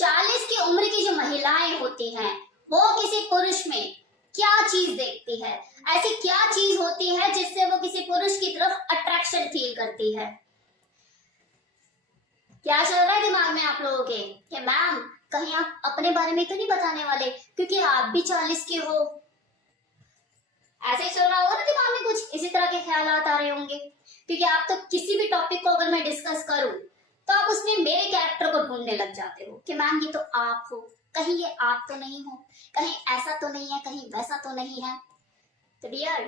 40 की उम्र की जो महिलाएं होती हैं वो किसी पुरुष में क्या चीज देखती है, ऐसी क्या चीज होती है जिससे वो किसी पुरुष की तरफ अट्रैक्शन फील करती है। क्या चल रहा है दिमाग में आप लोगों के कि मैम कहीं आप अपने बारे में तो नहीं बताने वाले क्योंकि आप भी 40 के हो। ऐसे ही चल रहा होगा ना दिमाग में, कुछ इसी तरह के ख्याल आ रहे होंगे क्योंकि आप तो किसी भी टॉपिक को अगर मैं डिस्कस करूं तो आप उसमें मेरे कैरेक्टर को ढूंढने लग जाते हो कि मैम ये तो आप हो, कहीं ये आप तो नहीं हो, कहीं ऐसा तो नहीं है, कहीं वैसा तो नहीं है। तो डियर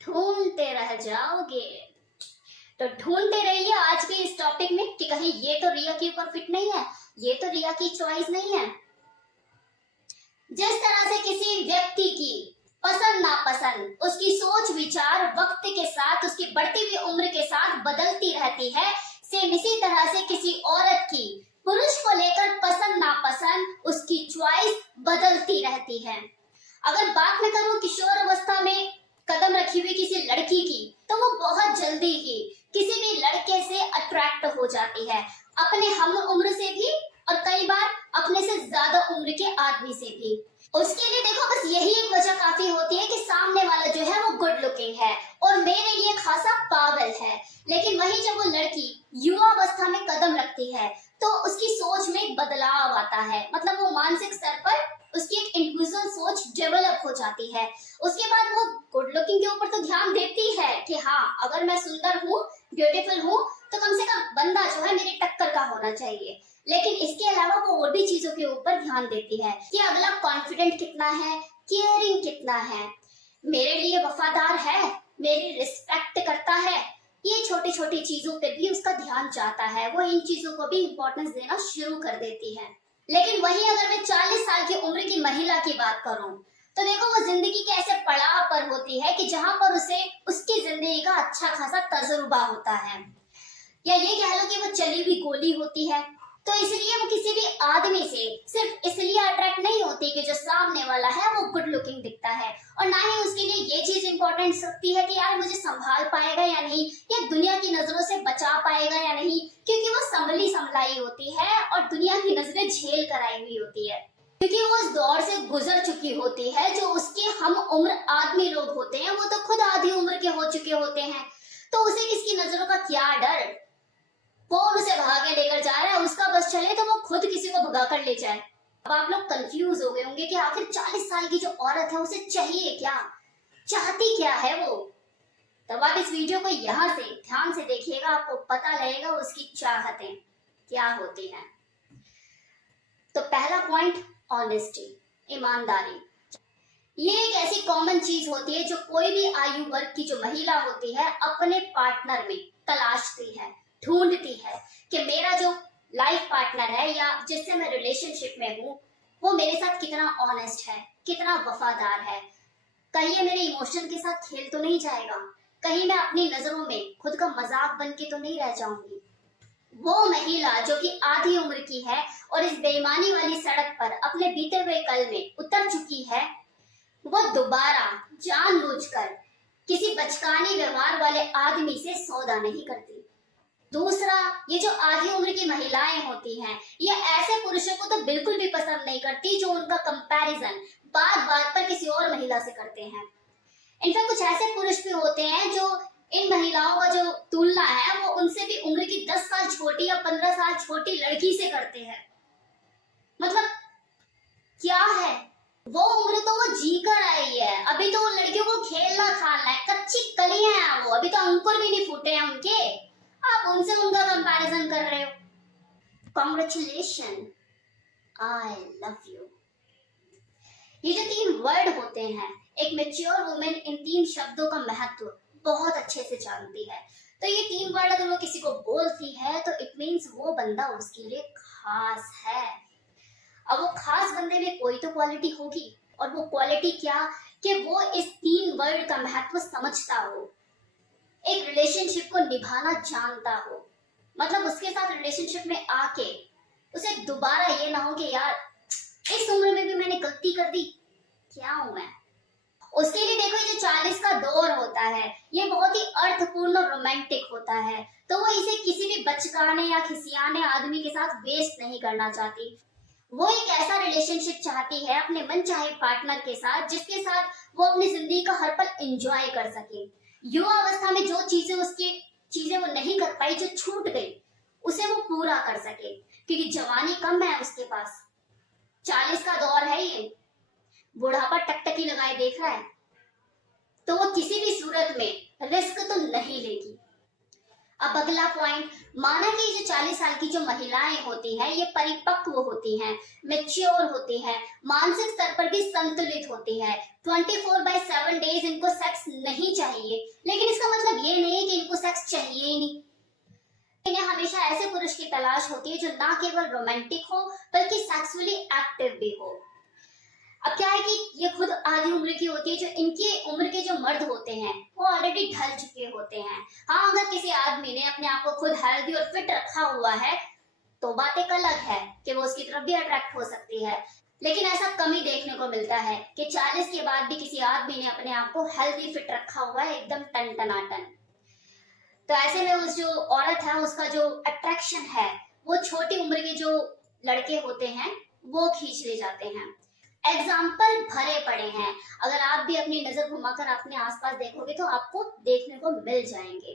ढूंढते रह जाओगे, तो ढूंढते रहिए आज के इस टॉपिक में कि कहीं ये तो रिया के ऊपर फिट नहीं है, ये तो रिया की चॉइस नहीं है। जिस तरह से किसी व्यक्ति की पसंद नापसंद, उसकी सोच विचार वक्त के साथ, उसकी बढ़ती हुई उम्र के साथ बदलती रहती है, सेम इसी तरह से किसी औरत की पुरुष को लेकर पसंद नापसंद, उसकी चॉइस बदलती रहती है। अगर बात मैं करूं किशोर अवस्था में कदम रखी हुई किसी लड़की की, तो वो बहुत जल्दी ही किसी भी लड़के से अट्रैक्ट हो जाती है, अपने हम उम्र से भी और कई बार अपने से ज्यादा उम्र के आदमी से भी। उसके लिए देखो बस यही एक वजह काफी होती है कि सामने वाला जो है वो गुड लुकिंग है और मेरे लिए खासा पागल है। लेकिन वही जब वो लड़की युवा अवस्था में कदम रखती है तो उसकी सोच में एक बदलाव आता है, मतलब वो मानसिक स्तर पर उसकी एक इंडिविजुअल सोच डेवलप हो जाती है। उसके बाद वो गुड लुकिंग के ऊपर तो ध्यान देती है कि हाँ अगर मैं सुंदर हूँ, ब्यूटीफुल हूँ, तो कम से कम बंदा जो है मेरी टक्कर का होना चाहिए। लेकिन इसके अलावा वो और भी चीजों के ऊपर ध्यान देती है कि अगला कॉन्फिडेंट कितना है, केयरिंग कितना है, मेरे लिए वफादार है, मेरी रिस्पेक्ट करता है। ये छोटी छोटी चीजों पे भी उसका ध्यान जाता है, वो इन चीजों को भी इम्पोर्टेंस देना शुरू कर देती है। लेकिन वही अगर मैं 40 साल की उम्र की महिला की बात करूं तो देखो वो जिंदगी के ऐसे पड़ाव पर होती है कि जहां पर उसे उसकी जिंदगी का अच्छा खासा तजुर्बा होता है, या ये कह लो कि वो चली हुई गोली होती है। तो इसलिए वो किसी भी आदमी से सिर्फ इसलिए अट्रैक्ट नहीं होती कि जो सामने वाला है वो गुड लुकिंग दिखता है, और ना ही उसके लिए ये चीज इंपॉर्टेंट रखती है कि यार मुझे संभाल पाएगा या नहीं, या दुनिया की नजरों से बचा पाएगा या नहीं, क्योंकि वो संभली संभलाई होती है और दुनिया की नजरें झेल कर आई हुई होती है, क्योंकि वो उस दौर से गुजर चुकी होती है। जो उसके हम उम्र आदमी लोग होते हैं वो तो खुद आधी उम्र के हो चुके होते हैं, तो उसे किसकी नजरों का क्या डर, कौन उसे भागे लेकर जा रहा है, उसका बस चले तो वो खुद किसी को भगा कर ले जाए। अब आप लोग कंफ्यूज हो गए होंगे कि आखिर 40 साल की जो औरत है उसे चाहिए क्या, चाहती क्या है वो। तब आप इस वीडियो को यहाँ से ध्यान से देखिएगा, आपको पता लगेगा उसकी चाहतें क्या होती हैं। तो पहला पॉइंट, ऑनेस्टी, ईमानदारी। ये एक ऐसी कॉमन चीज होती है जो कोई भी आयु वर्ग की जो महिला होती है अपने पार्टनर में तलाशती है, ढूंढती है कि मेरा जो लाइफ पार्टनर है या जिससे मैं रिलेशनशिप में हूँ वो मेरे साथ कितना ऑनेस्ट है, कितना वफादार है, कहीं ये मेरे इमोशन के साथ खेल तो नहीं जाएगा, कहीं मैं अपनी नजरों में खुद का मजाक बन के तो नहीं रह जाऊंगी। वो महिला जो कि आधी उम्र की है और इस बेईमानी वाली सड़क पर अपने बीते हुए कल में उतर चुकी है, वो दोबारा जानबूझकर किसी बचकाने व्यवहार वाले आदमी से सौदा नहीं करती। दूसरा, ये जो आधी उम्र की महिलाएं होती हैं ये ऐसे पुरुषों को तो बिल्कुल भी पसंद नहीं करती जो उनका कंपैरिजन बात बात पर किसी और महिला से करते हैं। इनफैक्ट कुछ ऐसे पुरुष भी होते हैं जो इन महिलाओं का जो तुलना है वो उनसे भी उम्र की 10 साल छोटी या 15 साल छोटी लड़की से करते हैं। मतलब क्या है, वो उम्र तो वो जी कर आई है, अभी तो उन लड़कियों को खेलना खाना है, कच्ची कलियां हैं वो, अभी तो अंकुर भी नहीं फूटे हैं उनके, आप उनसे उनका कंपैरिजन कर रहे हो। Congratulation, I love you. ये जो 3 वर्ड होते हैं, एक मैच्योर वुमेन इन 3 शब्दों का महत्व बहुत अच्छे से जानती है। तो ये 3 वर्ड अगर वो किसी को बोलती है तो इट मीन्स वो बंदा उसके लिए खास है। अब वो खास बंदे में कोई तो क्वालिटी होगी, और वो क्वालिटी क्या कि वो इस 3 वर्ड का महत्व समझता हो, एक रिलेशनशिप को निभाना जानता हो, मतलब उसके साथ रिलेशनशिप में आके उसे दोबारा ये ना हो कि यार इस उम्र में भी मैंने गलती कर दी, क्या हूं मैं। उसके लिए देखो ये जो 40 का दौर होता है ये बहुत ही अर्थपूर्ण और रोमांटिक होता है, तो वो इसे किसी भी बचकाने या खिसियाने आदमी के साथ वेस्ट नहीं करना चाहती। वो एक ऐसा रिलेशनशिप चाहती है अपने मनचाहे पार्टनर के साथ जिसके साथ वो अपनी जिंदगी का हर पल एंजॉय कर सके। युवा अवस्था में जो चीजें वो नहीं कर पाई, जो छूट गई, उसे वो पूरा कर सके, क्योंकि जवानी कम है उसके पास। 40 का दौर है ये, बुढ़ापा टकटकी लगाए देख रहा है, तो वो किसी भी सूरत में रिस्क तो नहीं लेगी। अब अगला पॉइंट, माना कि जो 40 साल की जो महिलाएं होती हैं ये परिपक्व होती हैं, मैच्योर होती हैं, मानसिक स्तर पर भी संतुलित होती है। 24/7 डेज इनको सेक्स नहीं चाहिए, लेकिन इसका मतलब ये नहीं है कि इनको सेक्स चाहिए ही नहीं। इन्हें हमेशा ऐसे पुरुष की तलाश होती है जो ना केवल रोमांटिक हो बल्कि सेक्सुअली एक्टिव भी हो। अब क्या है कि ये खुद आधी उम्र की होती है, जो इनकी उम्र के जो मर्द होते हैं वो ऑलरेडी ढल चुके होते हैं। हाँ, अगर किसी आदमी ने अपने आप को खुद हेल्दी और फिट रखा हुआ है तो बात एक अलग है कि वो उसकी तरफ भी अट्रैक्ट हो सकती है, लेकिन ऐसा कम ही देखने को मिलता है कि 40 के बाद भी किसी आदमी ने अपने आप को हेल्दी फिट रखा हुआ है, एकदम टन टनाटन। तो ऐसे में उस जो औरत है उसका जो अट्रैक्शन है वो छोटी उम्र के जो लड़के होते हैं वो खींच ले जाते हैं। एग्जाम्पल भरे पड़े हैं, अगर आप भी अपनी नजर घुमाकर अपने आसपास देखोगे तो आपको देखने को मिल जाएंगे।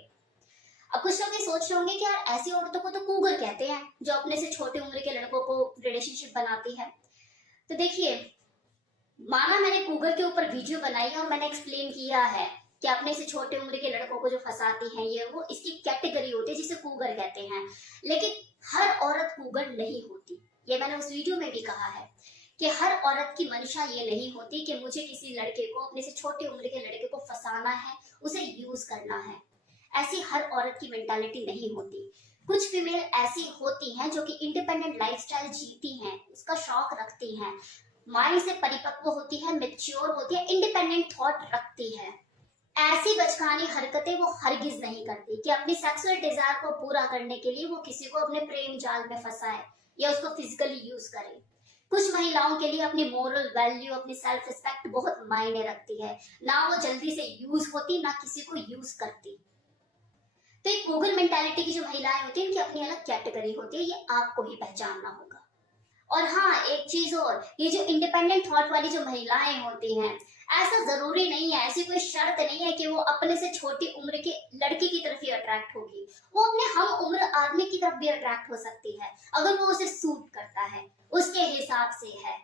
अब कुछ लोग ये सोच रहे होंगे कि यार ऐसी औरतों को तो कूगर कहते हैं जो अपने से छोटे उम्र के लड़कों को रिलेशनशिप बनाती है। तो देखिए, माना मैंने कूगर के ऊपर वीडियो बनाई है और मैंने एक्सप्लेन किया है कि अपने से छोटे उम्र के लड़कों को जो फंसाती हैं ये वो इसकी कैटेगरी होती है जिसे कूगर कहते हैं, लेकिन हर औरत कूगर नहीं होती। ये मैंने उस वीडियो में भी कहा है कि हर औरत की मंशा ये नहीं होती कि मुझे किसी लड़के को, अपने से छोटे उम्र के लड़के को फंसाना है, उसे यूज करना है। ऐसी हर औरत की मेंटालिटी नहीं होती। कुछ फीमेल ऐसी होती हैं जो कि इंडिपेंडेंट लाइफस्टाइल जीती हैं, उसका शौक रखती हैं, माइंड से परिपक्व होती है, मैच्योर होती है, इंडिपेंडेंट थॉट रखती है। ऐसी बचकानी हरकतें वो हरगिज नहीं करती कि अपनी सेक्सुअल डिजायर को पूरा करने के लिए वो किसी को अपने प्रेम जाल में फंसाए या उसको फिजिकली यूज करे। कुछ महिलाओं के लिए अपनी मोरल वैल्यू, अपनी सेल्फ रिस्पेक्ट बहुत मायने रखती है, ना वो जल्दी से यूज होती ना किसी को यूज करती। तो एक गूगल मेंटालिटी की जो महिलाएं होती है इनकी अपनी अलग कैटेगरी होती है, ये आपको ही पहचानना होगा। और हाँ, एक चीज और, ये जो इंडिपेंडेंट थॉट वाली जो महिलाएं होती हैं, ऐसा जरूरी नहीं है, ऐसी कोई शर्त नहीं है कि वो अपने से छोटी उम्र के लड़की की तरफ ही अट्रैक्ट होगी। वो अपने हम उम्र आदमी की तरफ भी अट्रैक्ट हो सकती है अगर वो उसे सूट करता है, उसके हिसाब से है,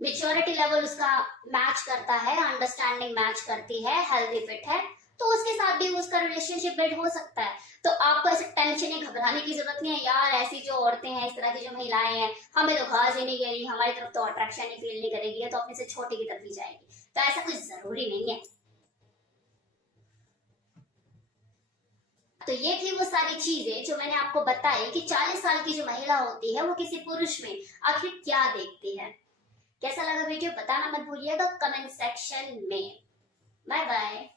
मेच्योरिटी लेवल उसका मैच करता है, अंडरस्टैंडिंग मैच करती है, हेल्दी फिट है, तो उसके साथ भी उसका रिलेशनशिप बिल्ड हो सकता है। तो आपको ऐसे टेंशन या घबराने की जरूरत नहीं है, यार ऐसी जो औरतें हैं, इस तरह की जो महिलाएं हैं, हमें तो घास ही नहीं करेगी, हमारी तरफ तो अट्रैक्शन ही फील नहीं करेगी, तो अपने से छोटे की तरफ ही जाएगी। तो ऐसा कुछ जरूरी नहीं है। तो ये थी वो सारी चीजें जो मैंने आपको बताई कि 40 साल की जो महिला होती है वो किसी पुरुष में आखिर क्या देखती है। कैसा लगा वीडियो बताना मत भूलिएगा कमेंट सेक्शन में। Bye bye.